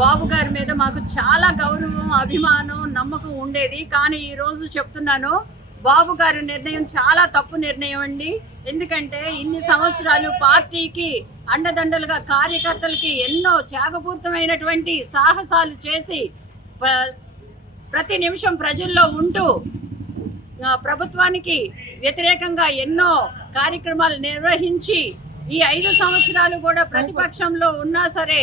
బాబు గారి మీద మాకు చాలా గౌరవం, అభిమానం, నమ్మకం ఉండేది. కానీ ఈరోజు చెప్తున్నాను, బాబు గారి నిర్ణయం చాలా తప్పు నిర్ణయం అండి. ఎందుకంటే ఇన్ని సంవత్సరాలు పార్టీకి అండదండలుగా కార్యకర్తలకి ఎన్నో త్యాగపూరితమైనటువంటి సాహసాలు చేసి ప్రతి నిమిషం ప్రజల్లో ఉంటూ ప్రభుత్వానికి వ్యతిరేకంగా ఎన్నో కార్యక్రమాలు నిర్వహించి ఈ 5 సంవత్సరాలు కూడా ప్రతిపక్షంలో ఉన్నా సరే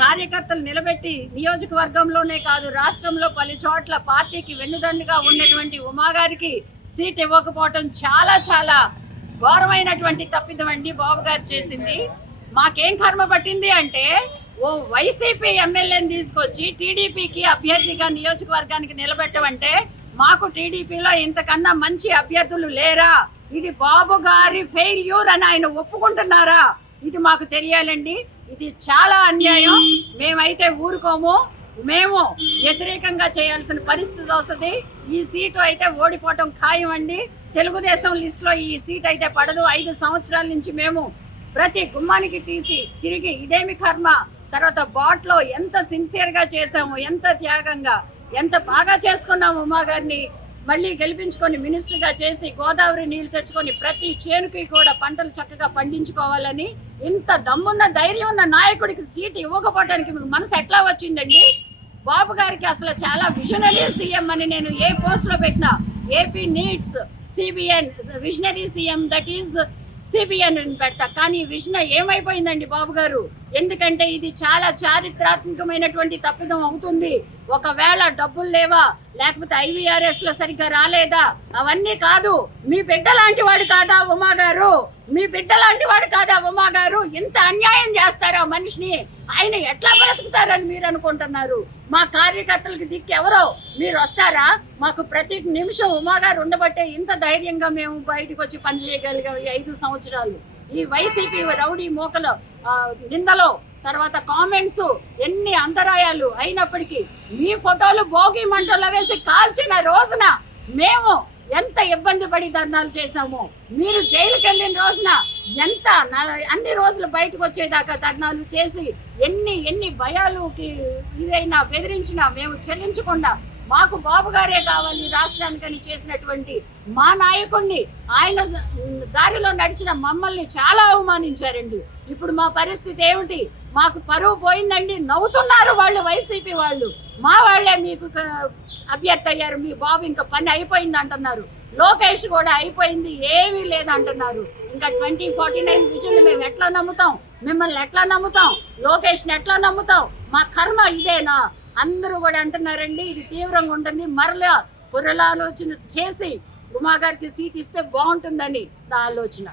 కార్యకర్తలు నిలబెట్టి నియోజకవర్గంలోనే కాదు రాష్ట్రంలో పలు చోట్ల పార్టీకి వెన్నుదన్నుగా ఉన్నటువంటి ఉమాగారికి సీట్ ఇవ్వకపోవటం చాలా చాలా ఘోరమైనటువంటి తప్పిదం అండి బాబు గారు చేసింది. మాకేం కర్మ పట్టింది అంటే ఓ వైసీపీ ఎమ్మెల్యేని తీసుకొచ్చి టీడీపీకి అభ్యర్థిగా నియోజకవర్గానికి నిలబెట్టమంటే మాకు టీడీపీలో ఇంతకన్నా మంచి అభ్యర్థులు లేరా? ఇది బాబు గారి ఫెయిల్యూర్ అని ఆయన ఒప్పుకుంటున్నారా? ఇది మాకు తెలియాలండి. ఇది చాలా అన్యాయం. మేమైతే ఊరుకోము. మేము వ్యతిరేకంగా చేయాల్సిన పరిస్థితి వస్తుంది. ఈ సీటు అయితే ఓడిపోవటం ఖాయం అండి. తెలుగుదేశం లిస్టులో ఈ సీట్ అయితే పడదు. 5 సంవత్సరాల నుంచి మేము ప్రతి గుమ్మానికి తిరిగి ఇదేమి కర్మ, తర్వాత బాట్లో ఎంత సిన్సియర్గా చేసాము, ఎంత త్యాగంగా, ఎంత బాగా చేసుకున్నాము. ఉమా గారిని మళ్ళీ గెలిపించుకొని మినిస్టర్గా చేసి గోదావరి నీళ్లు తెచ్చుకొని ప్రతి చేనుకి కూడా పంటలు చక్కగా పండించుకోవాలని ఇంత దమ్మున్న ధైర్యం ఉన్న నాయకుడికి సీటు ఇవ్వకపోవడానికి మీకు మనసు ఎట్లా వచ్చిందండి? బాబు గారికి అసలు చాలా విజనరీ సీఎం అని నేను ఏ పోస్ట్లో పెట్టినా AP needs CBN visionary CM, that is CBN అని పెడతా. కానీ విజన్ ఏమైపోయిందండి బాబు గారు? ఎందుకంటే ఇది చాలా చారిత్రాత్మకమైనటువంటి తప్పిదం అవుతుంది. ఒకవేళ డబ్బులు లేవా, లేకపోతే IVRS లో సరిగ్గా రాలేదా, అవన్నీ కాదు. మీ బిడ్డ లాంటి వాడు కాదా ఉమా గారు? మీ బిడ్డ లాంటి వాడు కాదా ఉమా గారు? ఇంత అన్యాయం చేస్తారా మనిషిని? ఆయన ఎట్లా బ్రతుకుతారని మీరు అనుకుంటున్నారు? మా కార్యకర్తలకి దిక్కు ఎవరో మీరు వస్తారా? మాకు ప్రతి నిమిషం ఉమా గారు ఉండబట్టే ఇంత ధైర్యంగా మేము బయటకు వచ్చి పనిచేయగలిగాం ఈ 5 సంవత్సరాలు. ఈ వైసీపీ రౌడీ మోకలు నిందలో తర్వాత కామెంట్స్ ఎన్ని అంతరాయాలు అయినప్పటికీ మీ ఫోటోలు భోగి మంటల్లో వేసి కాల్చిన రోజున మేము ఎంత ఇబ్బంది పడి ధర్నాలు చేశామో, మీరు జైలుకి వెళ్ళిన రోజున ఎంత అన్ని రోజులు బయటకు వచ్చేదాకా ధర్నాలు చేసి ఎన్ని భయాలుకి ఇదైనా బెదిరించినా మేము చెల్లించకుండా మాకు బాబు గారే కావాలి రాష్ట్రానికని చేసినటువంటి మా నాయకుడిని, ఆయన దారిలో నడిచిన మమ్మల్ని చాలా అవమానించారండి. ఇప్పుడు మా పరిస్థితి ఏమిటి? మాకు పరువు పోయిందండి. నవ్వుతున్నారు వాళ్ళు, వైసీపీ వాళ్ళు. మా వాళ్లే మీకు అభ్యర్థి అయ్యారు, మీ బాబు ఇంకా పని అయిపోయింది అంటున్నారు. లోకేష్ కూడా అయిపోయింది, ఏమీ లేదంటున్నారు. ఇంకా 2049 విజన్ మేము ఎట్లా నమ్ముతాం? మిమ్మల్ని ఎట్లా నమ్ముతాం? లోకేష్ని ఎట్లా నమ్ముతాం? మా కర్మ ఇదేనా? అందరూ కూడా అంటున్నారండి ఇది తీవ్రంగా ఉంటుంది. మరలా పునరాలోచన చేసి ఉమా గారికి సీట్ ఇస్తే బాగుంటుందని నా ఆలోచన.